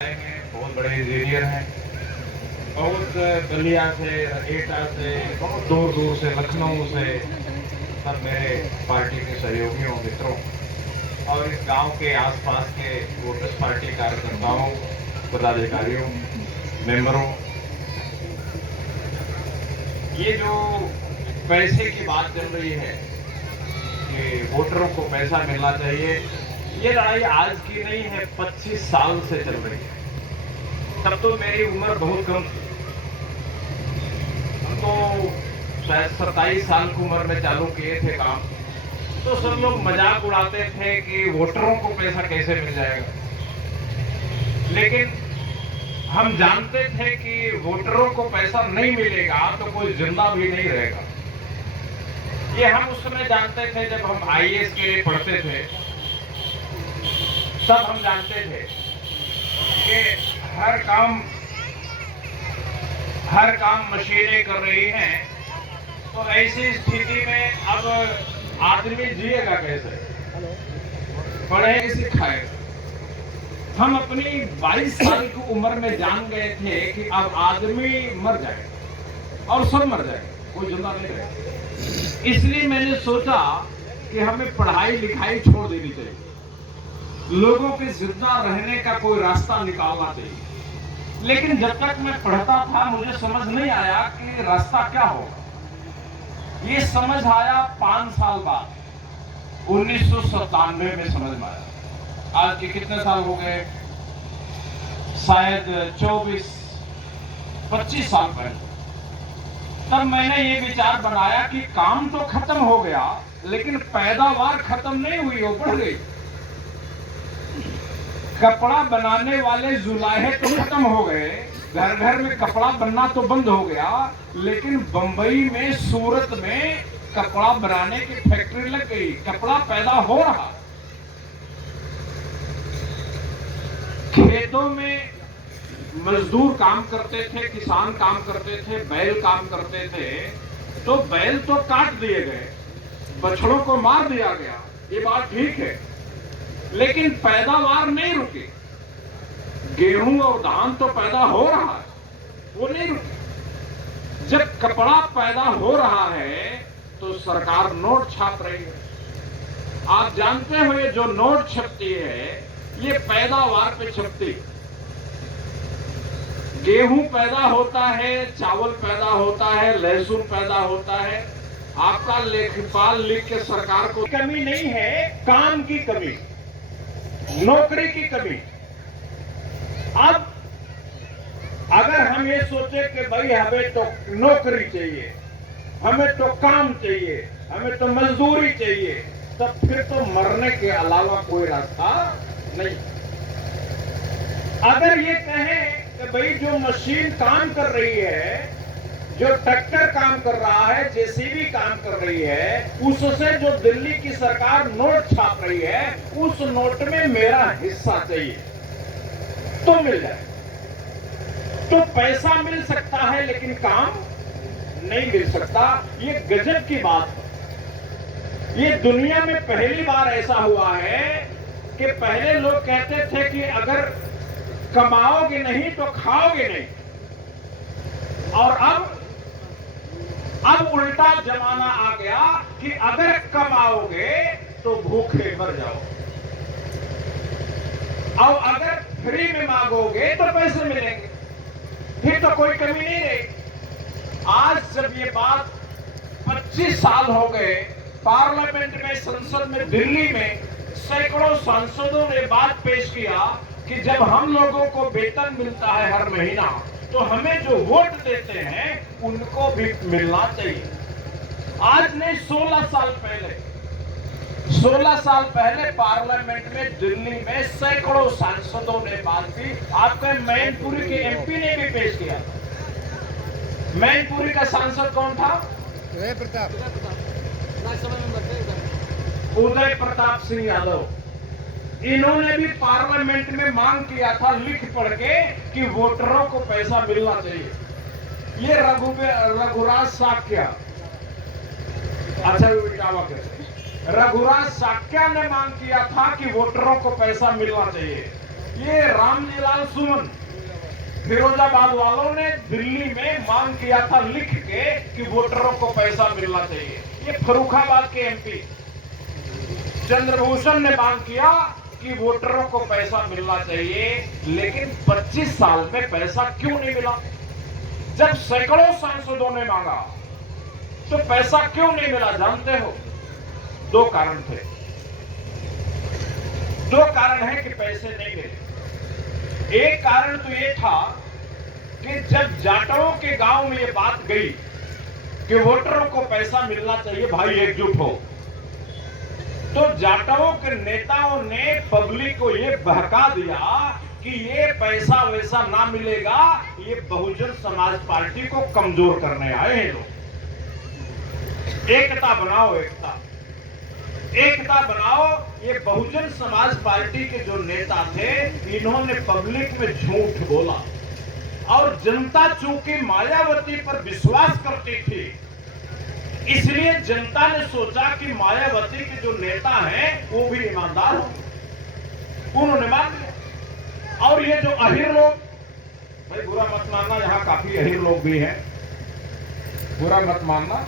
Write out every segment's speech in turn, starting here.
बहुत बड़े इंजीनियर हैं। बहुत बलिया से, एटा से, बहुत दूर दूर से, लखनऊ से सब मेरे पार्टी के सहयोगियों, मित्रों और इस गांव के आसपास के वोटर्स पार्टी कार्यकर्ताओं, पदाधिकारियों, मेंबरों, ये जो पैसे की बात चल रही है कि वोटरों को पैसा मिलना चाहिए, ये लड़ाई आज की नहीं है, 25 साल से चल रही है। तब तो मेरी उम्र बहुत कम थी, हम तो शायद 27 साल की उम्र में चालू किए थे काम। तो सब लोग मजाक उड़ाते थे कि वोटरों को पैसा कैसे मिल जाएगा, लेकिन हम जानते थे कि वोटरों को पैसा नहीं मिलेगा तो कोई जिंदा भी नहीं रहेगा। ये हम उस समय जानते थे जब हम आईएएस के लिए पढ़ते थे, तब हम जानते थे कि हर काम मशीनें कर रही हैं। तो ऐसी स्थिति में अब आदमी जिएगा कैसे, पढ़ेगा सिखाएगा। हम अपनी 22 साल की उम्र में जान गए थे कि अब आदमी मर जाएगा और सब मर जाएगा, कोई जिंदा नहीं रहेगा। इसलिए मैंने सोचा कि हमें पढ़ाई लिखाई छोड़ देनी चाहिए, लोगों के जिंदा रहने का कोई रास्ता निकालना चाहिए। लेकिन जब तक मैं पढ़ता था मुझे समझ नहीं आया कि रास्ता क्या होगा। ये समझ आया 5 साल बाद, 1997 में समझ में आया। आज के कितने साल हो गए, शायद 24-25 साल पहले। तब मैंने ये विचार बनाया कि काम तो खत्म हो गया लेकिन पैदावार खत्म नहीं हुई, वो बढ़ गई। कपड़ा बनाने वाले जुलाहे तो खत्म हो गए, घर घर में कपड़ा बनना तो बंद हो गया, लेकिन बंबई में, सूरत में कपड़ा बनाने की फैक्ट्री लग गई, कपड़ा पैदा हो रहा। खेतों में मजदूर काम करते थे, किसान काम करते थे, बैल काम करते थे, तो बैल तो काट दिए गए, बछड़ों को मार दिया गया, ये बात ठीक है, लेकिन पैदावार नहीं रुकी। गेहूं और धान तो पैदा हो रहा है, वो नहीं रुकी। जब कपड़ा पैदा हो रहा है तो सरकार नोट छाप रही है। आप जानते हो ये जो नोट छपती है ये पैदावार पे छपती है। गेहूं पैदा होता है, चावल पैदा होता है, लहसुन पैदा होता है। आपका लेखपाल लिख के सरकार को, कमी नहीं है, काम की कमी, नौकरी की कमी। अब अगर हम ये सोचे कि भाई हमें तो नौकरी चाहिए, हमें तो काम चाहिए, हमें तो मजदूरी चाहिए, तब फिर तो मरने के अलावा कोई रास्ता नहीं। अगर ये कहें कि भाई जो मशीन काम कर रही है, जो ट्रैक्टर काम कर रहा है, जेसीबी काम कर रही है, उससे जो दिल्ली की सरकार नोट छाप रही है, उस नोट में मेरा हिस्सा चाहिए तो मिल जाए। तो पैसा मिल सकता है लेकिन काम नहीं मिल सकता। ये गजब की बात है। ये दुनिया में पहली बार ऐसा हुआ है कि पहले लोग कहते थे कि अगर कमाओगे नहीं तो खाओगे नहीं, और अब उल्टा जमाना आ गया कि अगर कमाओगे तो भूखे मर जाओ, और अगर फ्री में मांगोगे तो पैसे मिलेंगे, फिर तो कोई कमी नहीं रही। आज जब ये बात 25 साल हो गए, पार्लियामेंट में, संसद में, दिल्ली में सैकड़ों सांसदों ने बात पेश किया कि जब हम लोगों को वेतन मिलता है हर महीना, तो हमें जो वोट देते हैं उनको भी मिलना चाहिए। आज नहीं, 16 साल पहले पार्लियामेंट में, दिल्ली में सैकड़ों सांसदों ने बात की। आपके मैनपुरी के एमपी ने भी पेश किया। मैनपुरी का सांसद कौन था? उदय प्रताप सिंह यादव। इन्होंने भी पार्लियामेंट में मांग किया था लिख पढ़ के कि वोटरों को पैसा मिलना चाहिए। ये रघुराज साक्या, अच्छा रघुराज साक्या ने मांग किया था कि वोटरों को पैसा मिलना चाहिए। ये रामजीलाल सुमन फिरोजाबाद वालों ने दिल्ली में मांग किया था लिख के कि वोटरों को पैसा मिलना चाहिए। ये फर्रुखाबाद के एमपी चंद्रभूषण ने मांग किया कि वोटरों को पैसा मिलना चाहिए, लेकिन 25 साल में पैसा क्यों नहीं मिला? जब सैकड़ों सांसदों ने मांगा तो पैसा क्यों नहीं मिला? जानते हो, दो कारण थे। दो कारण है कि पैसे नहीं मिले। एक कारण तो ये था कि जब जाटों के गांव में ये बात गई कि वोटरों को पैसा मिलना चाहिए, भाई एकजुट हो, तो जाटों के नेताओं ने पब्लिक को ये बहका दिया कि ये पैसा वैसा ना मिलेगा, ये बहुजन समाज पार्टी को कमजोर करने आए हैं लोग। एकता बनाओ, एकता बनाओ। ये बहुजन समाज पार्टी के जो नेता थे, इन्होंने पब्लिक में झूठ बोला और जनता चूंकि मायावती पर विश्वास करती थी, इसलिए जनता ने सोचा कि मायावती के जो नेता हैं वो भी ईमानदार हो, उन्होंने मान लिया। और ये जो अहिर लोग, भाई बुरा मत मानना, यहाँ काफी अहिर लोग भी हैं, बुरा मत मानना,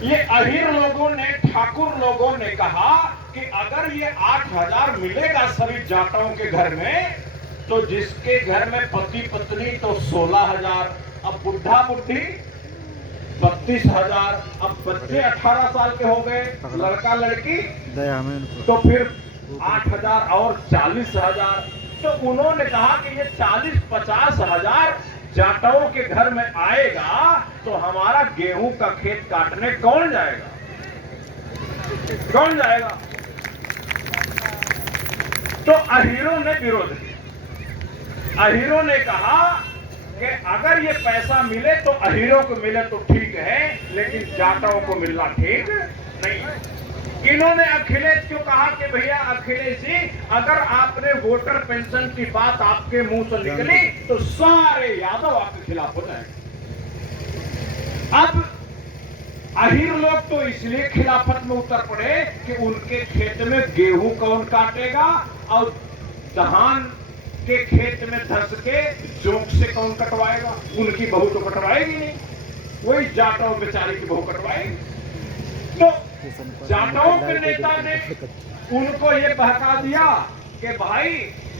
ये अहिर लोगों ने, ठाकुर लोगों ने कहा कि अगर ये 8,000 मिलेगा सभी जाटों के घर में, तो जिसके घर में पति पत्नी तो 16,000, अब बुढ़ा बुढ़ी 32,000, अब बच्चे 18 साल के हो गए, लड़का लड़की तो फिर 8,000 और 40,000। तो उन्होंने कहा कि ये 40-50 हजार जाटों के घर में आएगा तो हमारा गेहूं का खेत काटने कौन जाएगा? कौन जाएगा? तो अहीरों ने विरोध किया। अहीरों ने कहा कि अगर ये पैसा मिले तो अहीरों को मिले तो ठीक है, लेकिन जाटों को मिलना ठीक नहीं। इन्होंने अखिलेश को कहा कि भैया अखिलेश जी, अगर आपने वोटर पेंशन की बात आपके मुंह से निकली तो सारे यादव आपके खिलाफ हो जाएंगे। अब अहीर लोग तो इसलिए खिलाफत में उतर पड़े कि उनके खेत में गेहूं कौन काटेगा और धान के खेत में धंस के जोंक से कौन कटवाएगा? उनकी बहू तो कटवाएगी नहीं, वही जाटों बेचारी की बहू कटवाएगी। तो जाटों के नेता ने उनको ये बहका दिया कि भाई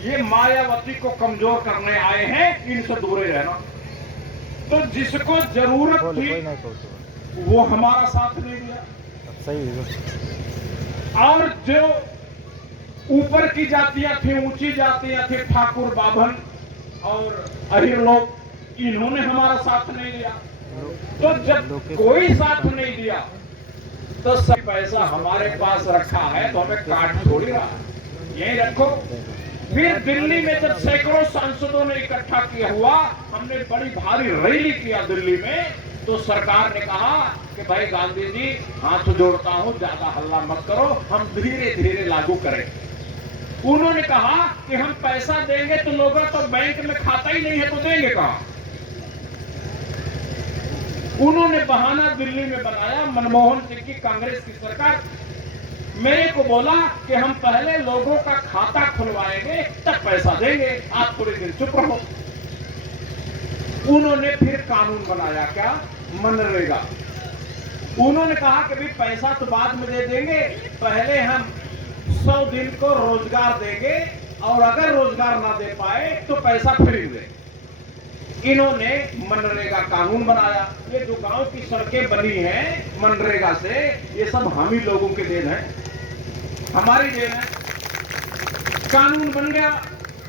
ये मायावती को कमजोर करने आए हैं, इनसे दूर ही रहना। तो जिसको जरूरत थी वो हमारा साथ नहीं दिया, और जो ऊपर की जातियां थी, ऊंची जातियां थी, ठाकुर बाभन और अहीर लोग, इन्होंने हमारा साथ नहीं दिया। तो जब कोई साथ नहीं दिया तो सब पैसा हमारे पास रखा है तो हमें काट थोड़ी रहा, यही रखो। फिर दिल्ली में जब सैकड़ों सांसदों ने इकट्ठा किया हुआ, हमने बड़ी भारी रैली किया दिल्ली में, तो सरकार ने कहा कि भाई गांधी जी हाथ जोड़ता हूं, ज्यादा हल्ला मत करो, हम धीरे धीरे लागू करें। उन्होंने कहा कि हम पैसा देंगे तो लोगों तो बैंक में खाता ही नहीं है, तो देंगे कहां? उन्होंने बहाना दिल्ली में बनाया, मनमोहन सिंह की कांग्रेस की सरकार मेरे को बोला कि हम पहले लोगों का खाता खुलवाएंगे तब पैसा देंगे, आप थोड़े दिन चुप रहो। उन्होंने फिर कानून बनाया, क्या? मनरेगा। उन्होंने कहा कि भाई पैसा तो बाद में दे देंगे, पहले हम 100 दिन को रोजगार देंगे, और अगर रोजगार ना दे पाए तो पैसा फ्री देंगे। इन्होंने मनरेगा कानून बनाया। ये जो गांव की सड़कें बनी हैं मनरेगा से, ये सब हम ही लोगों के देन है, हमारी देन है। कानून बन गया,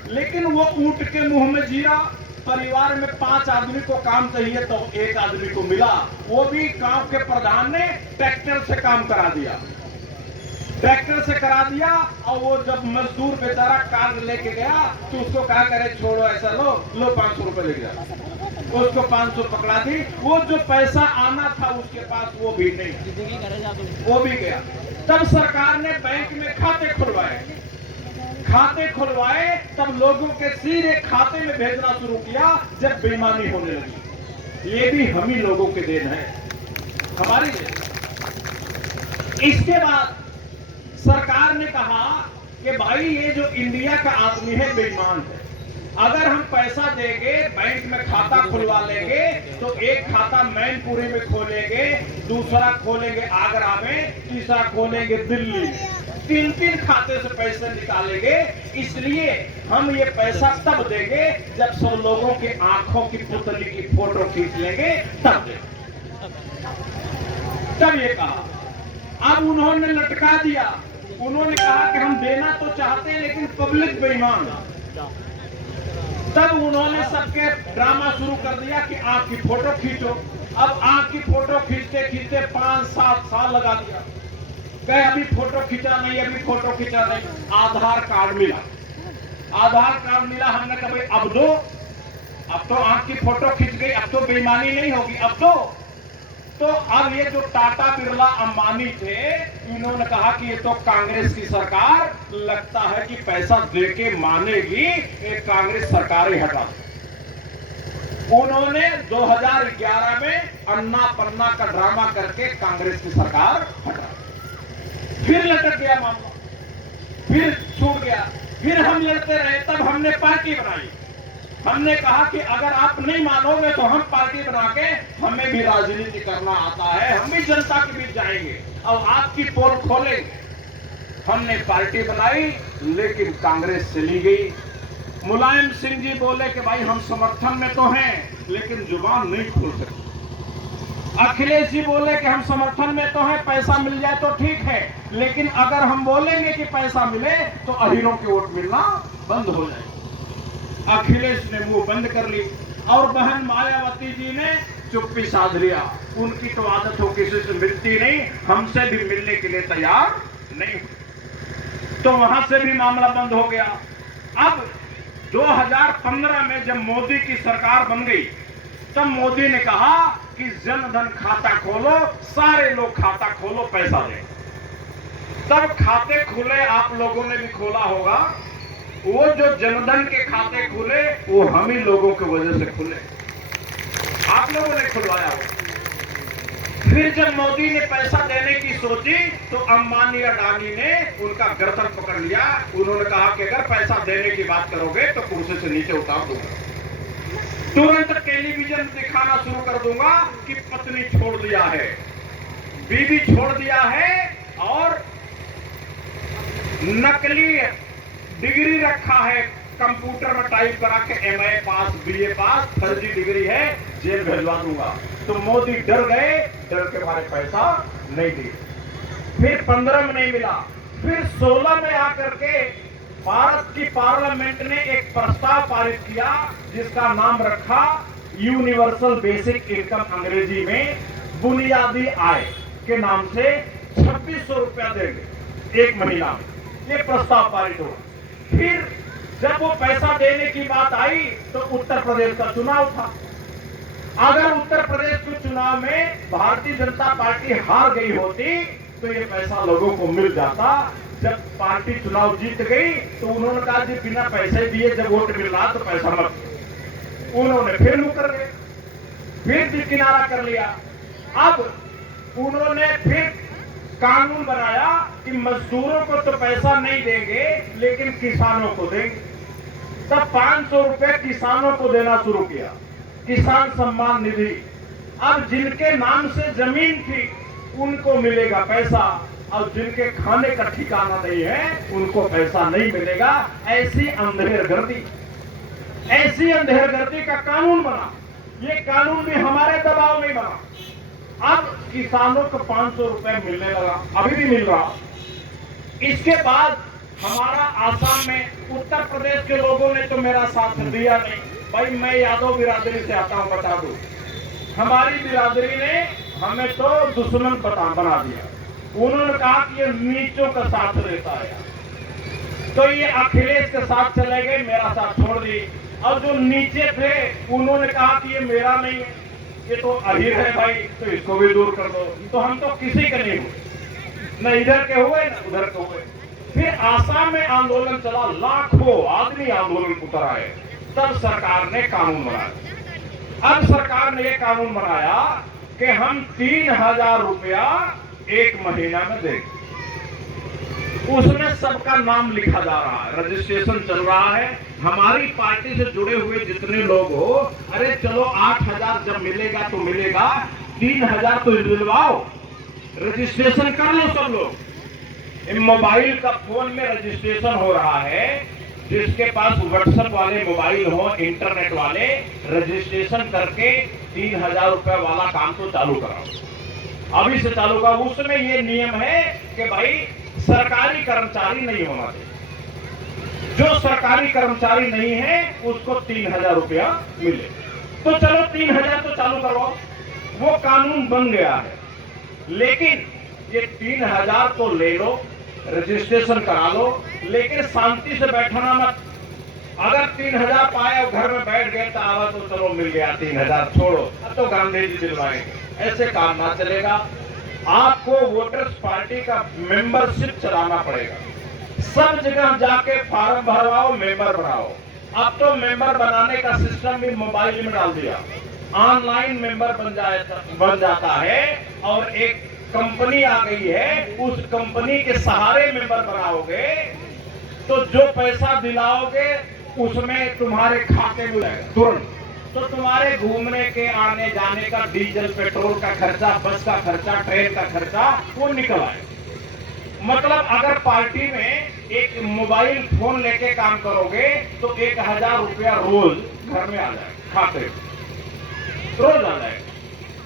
लेकिन वो ऊंट के मुंह में जीरा। परिवार में 5 आदमी को काम चाहिए तो 1 आदमी को मिला, वो भी गांव के प्रधान ने ट्रैक्टर से काम करा दिया, ट्रैक्टर से करा दिया। और वो जब मजदूर बेचारा कार्ड लेके गया तो उसको कहा करे छोड़ो, ऐसा लो 500 रुपए लेके जा। उसको 500 पकड़ा दी। वो जो पैसा आना था उसके पास वो भी नहीं, वो भी गया। तब सरकार ने बैंक में खाते खुलवाए, तब लोगों के सीधे खाते में भेजना शुरू किया जब बेईमानी होने लगी। ये भी हम ही लोगों के देन है, हमारी देन। इसके बाद सरकार ने कहा कि भाई ये जो इंडिया का आदमी है बेईमान है। अगर हम पैसा देंगे, बैंक में खाता खुलवा लेंगे, तो एक खाता मैनपुरी में खोलेंगे, दूसरा खोलेंगे आगरा में, तीसरा खोलेंगे दिल्ली में, 3-3 खाते से पैसे निकालेंगे। इसलिए हम ये पैसा तब देंगे जब सब लोगों की आंखों की पुतली की फोटो खींच लेंगे, तब देंगे। तब ये कहा। अब उन्होंने लटका दिया। उन्होंने कहा कि हम देना तो चाहते हैं लेकिन पब्लिक बेईमान। तब उन्होंने सबके ड्रामा शुरू कर दिया कि आपकी फोटो खींचो। अब आपकी फोटो खींचते खींचते 5-7 साल लगा दिया। कहे अभी फोटो खींचा नहीं, अभी फोटो खींचा नहीं। आधार कार्ड मिला, आधार कार्ड मिला। हमने कहा भाई अब दो, अब तो आपकी फोटो खींच गई, अब तो बेईमानी नहीं होगी, अब तो अब ये जो टाटा बिरला अंबानी थे, इन्होंने कहा कि ये तो कांग्रेस की सरकार लगता है कि पैसा देके मानेगी, एक कांग्रेस सरकार ही हटा। उन्होंने 2011 में अन्ना पन्ना का ड्रामा करके कांग्रेस की सरकार हटा। फिर लटक गया मामला, फिर छूट गया, फिर हम लड़ते रहे। तब हमने पार्टी बनाई। हमने कहा कि अगर आप नहीं मानोगे तो हम पार्टी बना के, हमें भी राजनीति करना आता है, हम भी जनता के बीच जाएंगे और आपकी पोल खोलेंगे। हमने पार्टी बनाई, लेकिन कांग्रेस चली गई। मुलायम सिंह जी बोले कि भाई हम समर्थन में तो हैं, लेकिन जुबान नहीं खोल सकते। अखिलेश जी बोले कि हम समर्थन में तो हैं, पैसा मिल जाए तो ठीक है, लेकिन अगर हम बोलेंगे कि पैसा मिले तो अहीरों के वोट मिलना बंद हो जाए। अखिलेश ने मुंह बंद कर ली और बहन मायावती जी ने चुप्पी साध लिया। उनकी तो आदत हो किसी से मिलती नहीं, हमसे भी मिलने के लिए तैयार नहीं, तो वहां से भी मामला बंद हो गया। अब 2015 में जब मोदी की सरकार बन गई, तब मोदी ने कहा कि जनधन खाता खोलो, सारे लोग खाता खोलो, पैसा दे। तब खाते खुले, आप लोगों ने भी खोला होगा। वो जो जनधन के खाते खुले, वो हम ही लोगों की वजह से खुले, आप लोगों ने खुलवाया हो। फिर जब मोदी ने पैसा देने की सोची, तो अंबानी अडानी ने उनका गर्दन पकड़ लिया। उन्होंने कहा कि अगर पैसा देने की बात करोगे तो कुर्सी से नीचे उतार दूंगा, तुरंत टेलीविजन दिखाना शुरू कर दूंगा कि पत्नी छोड़ दिया है, बीवी छोड़ दिया है, और नकली डिग्री रखा है, कंप्यूटर में टाइप करा के MA पास, BA पास, फर्जी डिग्री है, जेल भेजवा दूंगा। तो मोदी डर गए, डर के हमारे पैसा नहीं दिए। फिर 15 में नहीं मिला, फिर 16 में आकर के भारत की पार्लियामेंट ने एक प्रस्ताव पारित किया, जिसका नाम रखा यूनिवर्सल बेसिक इनकम, अंग्रेजी में बुनियादी आय के नाम से 2600 रुपया देंगे एक महीना में। ये प्रस्ताव पारित हुआ। फिर जब वो पैसा देने की बात आई, तो उत्तर प्रदेश का चुनाव था। अगर उत्तर प्रदेश के चुनाव में भारतीय जनता पार्टी हार गई होती, तो ये पैसा लोगों को मिल जाता। जब पार्टी चुनाव जीत गई, तो उन्होंने कहा जी बिना पैसे दिए जब वोट मिल रहा तो पैसा मत। उन्होंने फिर मुकर गए, फिर किनारा कर लिया। अब उन्होंने फिर कानून बनाया कि मजदूरों को तो पैसा नहीं देंगे, लेकिन किसानों को देंगे। तब 500 रुपए किसानों को देना शुरू किया, किसान सम्मान निधि। अब जिनके नाम से जमीन थी उनको मिलेगा पैसा, और जिनके खाने का ठिकाना नहीं है उनको पैसा नहीं मिलेगा। ऐसी अंधेरगर्दी, ऐसी अंधेरगर्दी का कानून बना। ये कानून भी हमारे दबाव में बना। अब किसानों को 500 रुपए मिलने लगा, अभी भी मिल रहा। इसके बाद हमारा आसाम में, उत्तर प्रदेश के लोगों ने तो मेरा साथ दिया नहीं। भाई मैं यादव बिरादरी से आता हूं, बता दूं, हमारी बिरादरी ने हमें तो दुश्मन बना दिया। उन्होंने कहा कि ये नीचों का साथ देता है, तो ये अखिलेश के साथ चले गए, मेरा साथ छोड़ दी। और जो नीचे थे उन्होंने कहा कि ये मेरा नहीं है, ये तो अहीर है भाई, तो इसको भी दूर कर दो। तो हम तो किसी के नहीं हुए, न इधर के हुए न उधर के हुए। फिर आसाम में आंदोलन चला, लाखों आदमी आंदोलन उतर आए। तब सरकार ने कानून बनाया। अब सरकार ने ये कानून बनाया कि हम 3000 रुपया एक महीना में देंगे। उसमें सबका नाम लिखा जा रहा है, रजिस्ट्रेशन चल रहा है। हमारी पार्टी से जुड़े हुए जितने लोग हो, अरे चलो 8,000 जब मिलेगा तो मिलेगा, 3,000 तो दिलवाओ, रजिस्ट्रेशन कर लो सब लोग। मोबाइल का फोन में रजिस्ट्रेशन हो रहा है, जिसके पास व्हाट्सएप वाले मोबाइल हो, इंटरनेट वाले, रजिस्ट्रेशन करके 3,000 रुपए वाला काम तो चालू कराओ, अभी से चालू करो। उसमें ये नियम है कि भाई सरकारी कर्मचारी नहीं होना चाहिए, जो सरकारी कर्मचारी नहीं है उसको 3,000 रुपया मिले। तो चलो 3,000 तो चालू करवाओ, वो कानून बन गया है। लेकिन ये 3,000 तो ले लो, रजिस्ट्रेशन करा लो, लेकिन शांति से बैठना मत। अगर 3,000 पाए और घर में बैठ गए तो आवा तो चलो मिल गया 3,000, छोड़ो अब तो गांधी जी दिलवाएंगे, ऐसे काम ना चलेगा। आपको वोटर्स पार्टी का मेंबरशिप चलाना पड़ेगा, सब जगह जाके फॉर्म भरवाओ, मेंबर बनाओ। अब तो मेंबर बनाने का सिस्टम भी मोबाइल में डाल दिया, ऑनलाइन मेंबर बन जाता है, और एक कंपनी आ गई है, उस कंपनी के सहारे मेंबर बनाओगे तो जो पैसा दिलाओगे उसमें तुम्हारे खाते में जाएगा तुरंत। तो तुम्हारे घूमने के आने जाने का डीजल पेट्रोल का खर्चा, बस का खर्चा, ट्रेन का खर्चा वो निकल आए। मतलब अगर पार्टी में एक मोबाइल फोन लेके काम करोगे तो 1,000 रुपया रोज घर में आ जाए, खाते रोज आ जाए।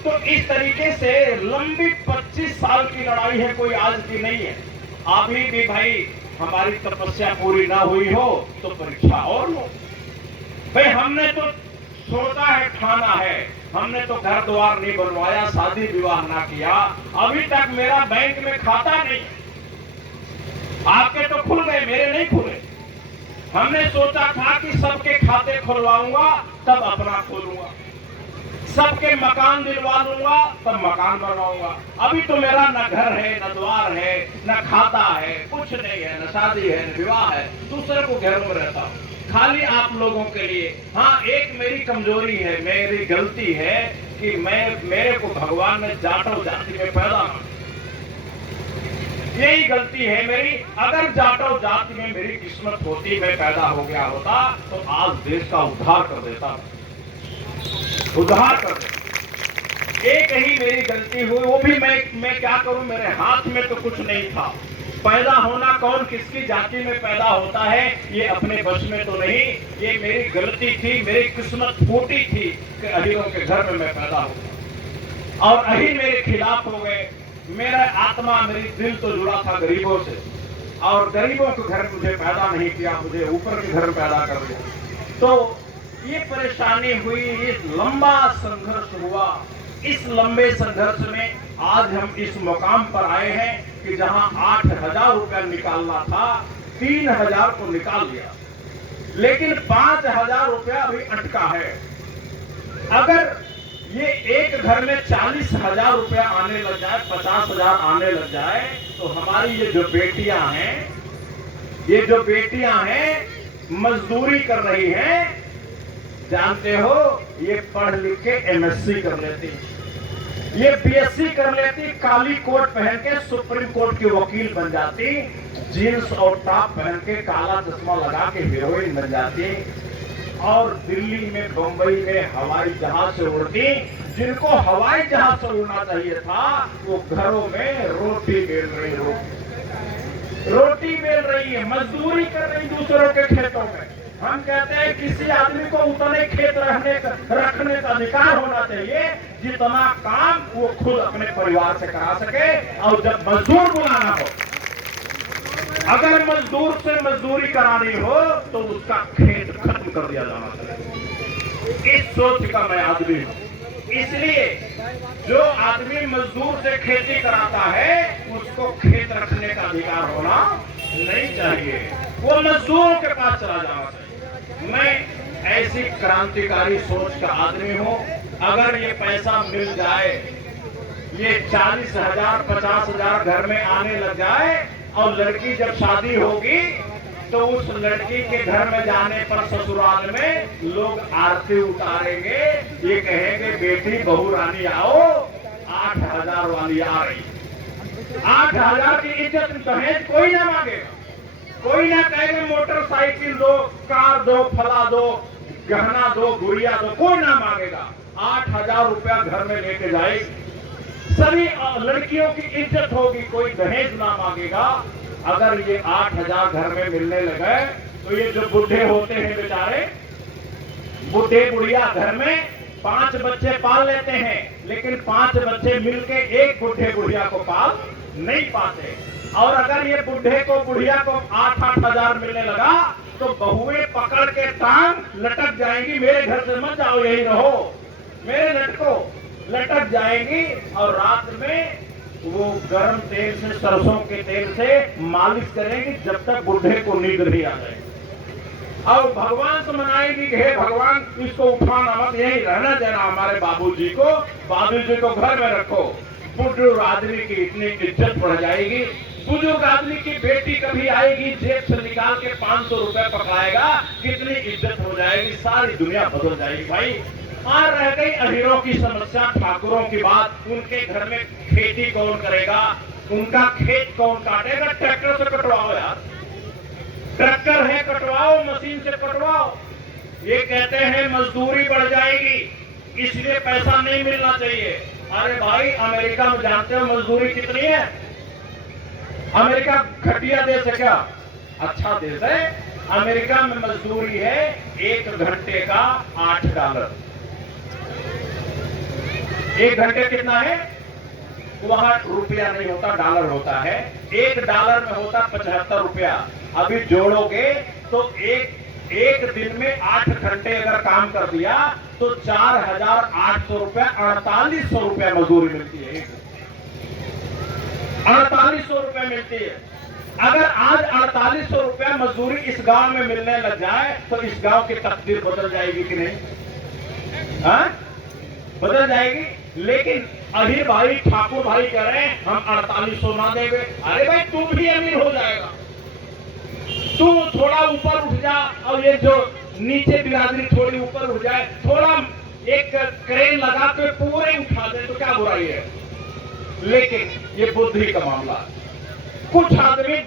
तो इस तरीके से लंबी 25 साल की लड़ाई है, कोई आज की नहीं है। अभी भी भाई हमारी तपस्या पूरी ना हुई हो तो परीक्षा और लो। भाई हमने तो सोचा है, ठाना है, हमने तो घर द्वार नहीं बनवाया, शादी विवाह ना किया, अभी तक मेरा बैंक में खाता नहीं। आपके तो खुल गए, मेरे नहीं खुले। हमने सोचा था कि सबके खाते खुलवाऊंगा तब अपना खोलूंगा, सबके मकान दिलवा लूंगा तब मकान बनवाऊंगा। अभी तो मेरा न घर है, न द्वार है, न खाता है, कुछ नहीं है, न शादी है, न विवाह है, दूसरे को घरों में रहता हूँ खाली आप लोगों के लिए। हाँ, एक मेरी कमजोरी है, मेरी गलती है कि मेरे को भगवान ने जाटव जाति में पैदा ना, यही गलती है मेरी। अगर जाटव जाति में मेरी किस्मत होती, मैं पैदा हो गया होता तो आज देश का उद्धार कर देता, उद्धार कर देता। एक ही मेरी गलती हुई, वो भी मैं क्या करूं, मेरे हाथ में तो कुछ नहीं था। पैदा होना कौन किसकी जाति में पैदा होता है ये अपने बस में तो नहीं, ये मेरी गलती थी, मेरी किस्मत फूटी थी कि अहीरों के घर में मैं पैदा हुआ और अहीर मेरे खिलाफ हो गए। मेरा आत्मा, मेरी दिल तो जुड़ा था गरीबों से, और गरीबों के घर मुझे पैदा नहीं किया, मुझे ऊपर के घर पैदा कर दिया। तो ये परेशानी हुई, ये लंबा संघर्ष हुआ। इस लंबे संघर्ष में आज हम इस मुकाम पर आए हैं कि जहां 8,000 रुपया निकालना था, 3,000 को निकाल दिया, लेकिन 5,000 रुपया अभी अटका है। अगर ये एक घर में 40,000 रुपया आने लग जाए, 50,000 आने लग जाए, तो हमारी ये जो बेटियां हैं, मजदूरी कर रही हैं, जानते हो, ये पढ़ लिख के MSc कर लेती, ये BSc कर लेती, काली कोट पहन के सुप्रीम कोर्ट की वकील बन जाती, जीन्स और टॉप पहन के काला चश्मा लगा के हीरोइन बन जाती, और दिल्ली में, बंबई में हवाई जहाज से उड़ती। जिनको हवाई जहाज से उड़ना चाहिए था वो घरों में रोटी बेल रही है, मजदूरी कर रही दूसरों के खेतों में। हम कहते हैं किसी आदमी को उतने खेत रखने का अधिकार होना चाहिए जितना काम वो खुद अपने परिवार से करा सके। और जब मजदूर बुलाना हो, अगर मजदूर से मजदूरी करानी हो तो उसका खेत खत्म कर दिया जाना चाहिए। इस सोच का मैं आदमी हूं। इसलिए जो आदमी मजदूर से खेती कराता है उसको खेत रखने का अधिकार होना नहीं चाहिए, वो मजदूरों के पास चला जाना चाहिए। मैं ऐसी क्रांतिकारी सोच का आदमी हूं। अगर ये पैसा मिल जाए, ये 40,000 50,000 घर में आने लग जाए, और लड़की जब शादी होगी तो उस लड़की के घर में जाने पर ससुराल में लोग आरती उतारेंगे, ये कहेंगे बेटी बहू रानी आओ, 8,000 वाली आ रही। 8,000 की इज्जत दहेज कोई ना मांगेगा, कोई ना कहेगा मोटरसाइकिल दो, कार दो, फला दो, गहना दो, गुड़िया दो, कोई ना मांगेगा। 8,000 रुपया घर में लेके जाएगी। सभी लड़कियों की इज्जत होगी, कोई दहेज ना मांगेगा। अगर ये 8,000 घर में मिलने लगे तो ये जो बुढ़े होते हैं बेचारे, बुढ़े बुढ़िया घर में 5 बच्चे पाल लेते हैं, लेकिन 5 बच्चे मिलके एक बुढ़े बुढ़िया को पाल नहीं पाते। और अगर ये बुढ़े को बुढ़िया को 8-8 हजार मिलने लगा तो बहुएं पकड़ के टांग लटक जाएंगी, मेरे घर से मत जाओ, यही रहो, मेरे लटको, लटक जाएंगी। और रात में वो गर्म तेल से, सरसों के तेल से मालिश करेंगी जब तक बुढ़े को नींद नहीं आ जाए। और भगवान से मनाएगी कि हे भगवान इसको उठाना मत, यही रहना देना हमारे बाबूजी को घर में रखो। बुजुर्ग आदमी की इतनी इज्जत बढ़ जाएगी। बुजुर्ग आदमी की बेटी कभी आएगी, जेब से निकाल के 500 रुपए पकड़ाएगा, कितनी इज्जत हो जाएगी, सारी दुनिया बदल जाएगी भाई। और रह गई अहीरों की समस्या, ठाकुरों की बात, उनके घर में खेती कौन करेगा, उनका खेत कौन काटेगा? ट्रैक्टर से कटवाओ यार, ट्रैक्टर है कटवाओ, मशीन से कटवाओ। ये कहते हैं मजदूरी बढ़ जाएगी इसलिए पैसा नहीं मिलना चाहिए। अरे भाई अमेरिका में जानते हो मजदूरी कितनी है? अमेरिका घटिया देश है क्या? अच्छा देश है। अमेरिका में मजदूरी है 1 घंटे का $8। 1 घंटे कितना है? वहां रुपया नहीं होता, डॉलर होता है। $1 में होता 75 रुपया। अभी जोड़ोगे तो एक दिन में 8 घंटे अगर काम कर दिया तो 4,800 रुपया, 4,800 रुपया मजदूरी मिलती है। 4,800 रुपया मिलती है। अगर आज 4,800 रुपया मजदूरी इस गांव में मिलने लग जाए तो इस गांव की तकदीर बदल जाएगी कि नहीं? हाँ, बदल जाएगी। लेकिन अहीर भाई, ठाकुर भाई कह रहे हैं हम 4,800 ना देंगे। अरे भाई तू भी अमीर हो जाएगा, तू थोड़ा ऊपर उठ जा और ये जो नीचे बिरादरी थोड़ी ऊपर उठ जाए, थोड़ा एक क्रेन लगा के पूरे उठा दे तो क्या बुराई है? लेकिन ये बुद्धि का मामला। कुछ आदमी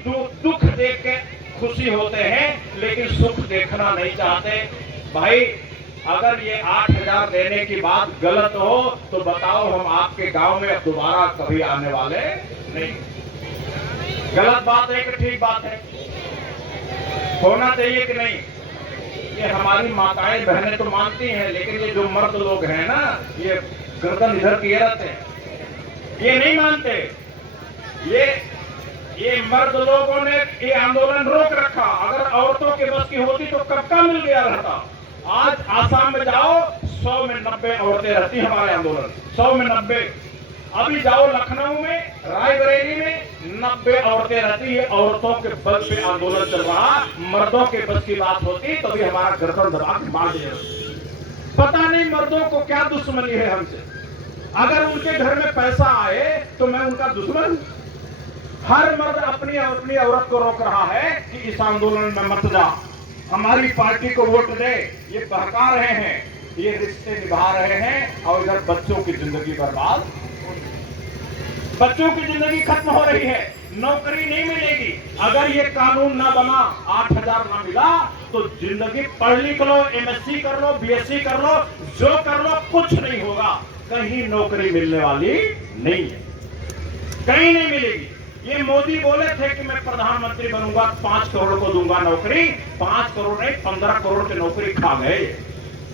दुख देख के खुशी होते हैं लेकिन सुख देखना नहीं चाहते। भाई अगर ये 8,000 देने की बात गलत हो तो बताओ, हम आपके गांव में अब दोबारा कभी आने वाले नहीं। गलत बात है कि ठीक बात है? होना चाहिए कि नहीं? ये हमारी माताएं बहनें तो मानती हैं, लेकिन ये जो मर्द लोग हैं ना, ये गर्दन इधर किए रहते हैं, ये नहीं मानते। ये मर्द लोगों ने ये आंदोलन रोक रखा। अगर औरतों के बस की होती तो कब का मिल गया रहता। आज आसाम में जाओ 100 में 90 औरतें रहती हमारे आंदोलन, 100 में 90। अभी जाओ लखनऊ में, रायबरेली में 90 औरतें रहती है। औरतों के बल पे आंदोलन चल रहा। मर्दों के बस की बात होती तो भी हमारा गर्दन दबा के मार दिया। पता नहीं मर्दों को क्या दुश्मनी है हमसे। अगर उनके घर में पैसा आए तो मैं उनका दुश्मन? हर मर्द अपनी अपनी औरत को रोक रहा है कि इस आंदोलन में मत जा, हमारी पार्टी को वोट दे। ये बहका रहे हैं, ये रिश्ते निभा रहे हैं और इधर बच्चों की जिंदगी बर्बाद, बच्चों की जिंदगी खत्म हो रही है। नौकरी नहीं मिलेगी अगर ये कानून ना बना, 8,000 ना मिला तो जिंदगी पढ़ लिख लो, MSc कर लो, BSc कर लो, जो कर लो, कुछ नहीं होगा। कहीं नौकरी मिलने वाली नहीं है, कहीं नहीं मिलेगी। ये मोदी बोले थे कि मैं प्रधानमंत्री बनूंगा, 5 करोड़ को दूंगा नौकरी। 5 करोड़ नहीं 15 करोड़ की नौकरी खा गए,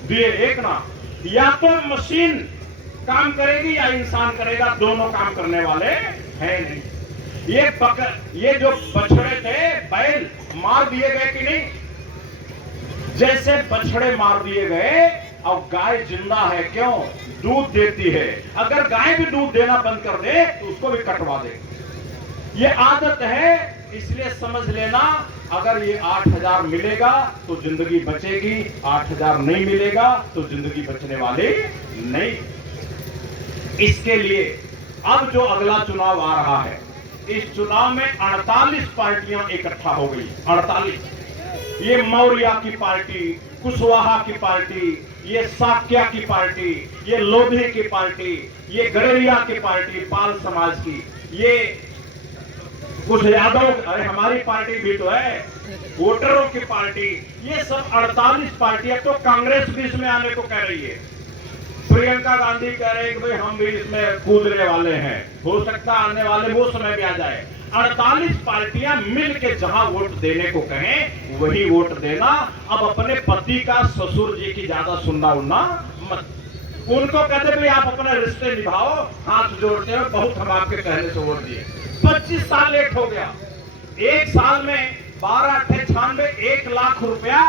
दिए एक ना। या तो मशीन काम करेगी या इंसान करेगा, दोनों काम करने वाले हैं नहीं। ये जो बछड़े थे, बैल मार दिए गए कि नहीं? जैसे बछड़े मार दिए गए और गाय जिंदा है, क्यों? दूध देती है। अगर गाय भी दूध देना बंद कर दे तो उसको भी कटवा दे। ये आदत है, इसलिए समझ लेना, अगर ये 8,000 मिलेगा तो जिंदगी बचेगी, 8,000 नहीं मिलेगा तो जिंदगी बचने वाली नहीं। इसके लिए अब जो अगला चुनाव आ रहा है, इस चुनाव में 48 पार्टियां इकट्ठा हो गई। 48। ये मौर्य की पार्टी, कुशवाहा की पार्टी, ये साक्या की पार्टी, ये लोधी की पार्टी, ये गडरिया की पार्टी पाल समाज की, ये कुछ यादव, अरे हमारी पार्टी भी तो है, वोटरों की पार्टी। ये सब 48 पार्टियां तो कांग्रेस भी इसमें आने को कह रही है। प्रियंका गांधी कह रहे हैं कि भाई हम भी इसमें कूदने वाले हैं, हो सकता आने वाले वो समय भी आ जाए। 48 पार्टियां मिल के जहां वोट देने को कहें वही वोट देना। अब अपने पति का, ससुर जी की ज्यादा सुनना उनना मत। उनको कहते भाई आप अपने रिश्ते निभाओ, हाथ जोड़ते हो, बहुत हम आपके कहने से वोट दिए। 25 साल लेट हो गया। एक साल में 12 अट्ठे 96 1 लाख रुपया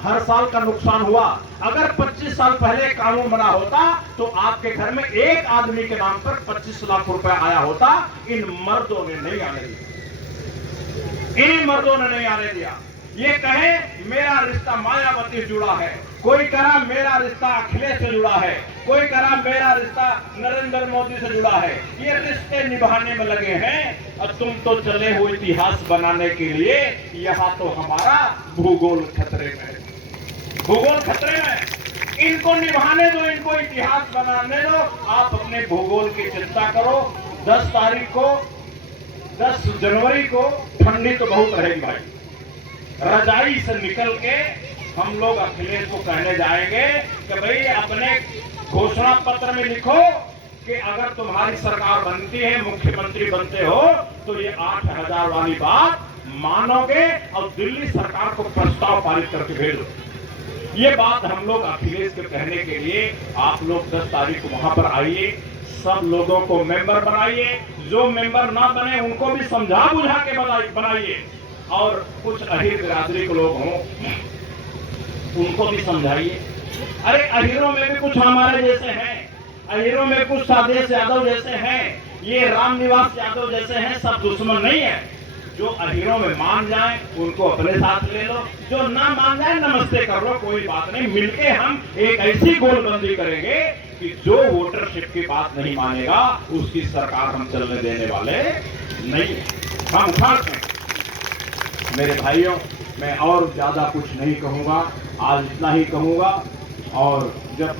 हर साल का नुकसान हुआ। अगर 25 साल पहले कानून बना होता तो आपके घर में एक आदमी के नाम पर 25 लाख रुपया आया होता। इन मर्दों ने नहीं आने दिया, इन मर्दों ने नहीं आने दिया। ये कहे मेरा रिश्ता मायावती से जुड़ा है, कोई कहा मेरा रिश्ता अखिलेश से जुड़ा है, कोई कहा मेरा रिश्ता नरेंद्र मोदी से जुड़ा है। ये रिश्ते निभाने में लगे हैं और तुम तो चले हो इतिहास बनाने के लिए। यहाँ तो हमारा भूगोल खतरे में है, भूगोल खतरे में। इनको निभाने दो, इनको इतिहास बनाने दो। आप अपने भूगोल की चिंता करो। 10 तारीख को, 10 जनवरी को ठंडी तो बहुत रहेगी भाई। रजाई से निकल के हम लोग अखिलेश को कहने जाएंगे कि भाई अपने घोषणा पत्र में लिखो कि अगर तुम्हारी सरकार बनती है, मुख्यमंत्री बनते हो, तो ये 8000 वाली बात मानोगे और दिल्ली सरकार को प्रस्ताव पारित करके भेजो। ये बात हम लोग अखिलेश के कहने के लिए आप लोग 10 तारीख को वहां पर आइए, सब लोगों को मेंबर बनाइए। जो मेंबर ना बने उनको भी समझा बुझा के बनाइए। और कुछ अहीर बिरादरी के लोग हों उनको भी समझाइए। अरे अहीरों में भी कुछ हमारे जैसे हैं, अहीरों में कुछ सादेश यादव जैसे हैं, ये रामनिवास यादव जैसे हैं, सब दुश्मन नहीं है। जो अहीरों में मान जाए उनको अपने साथ ले लो, जो ना मान जाए नमस्ते कर लो, कोई बात नहीं। मिलके हम एक ऐसी गोलबंदी करेंगे कि जो वोटरशिप की बात नहीं मानेगा उसकी सरकार हम चलने देने वाले नहीं। हम उखाड़ में मेरे भाइयों, मैं और ज्यादा कुछ नहीं कहूंगा, आज इतना ही कहूंगा। और जब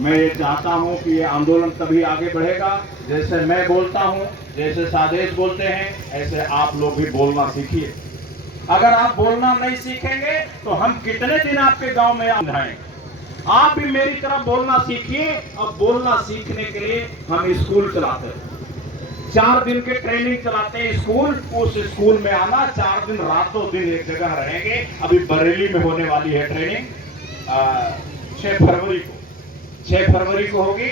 मैं ये चाहता हूं कि ये आंदोलन तभी आगे बढ़ेगा जैसे मैं बोलता हूं, जैसे सादेश बोलते हैं, ऐसे आप लोग भी बोलना सीखिए। अगर आप बोलना नहीं सीखेंगे तो हम कितने दिन आपके गांव में आएं। आप भी मेरी तरह बोलना सीखिए। अब बोलना सीखने के लिए हम स्कूल चलाते हैं, 4 दिन के ट्रेनिंग चलाते हैं स्कूल। उस स्कूल में आना, 4 दिन रातों दिन एक जगह रहेंगे। अभी बरेली में होने वाली है ट्रेनिंग, 6 फरवरी को होगी।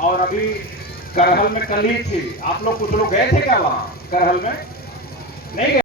और अभी करहल में कल ही थी। आप लोग कुछ लोग गए थे क्या वहां करहल में? नहीं गए।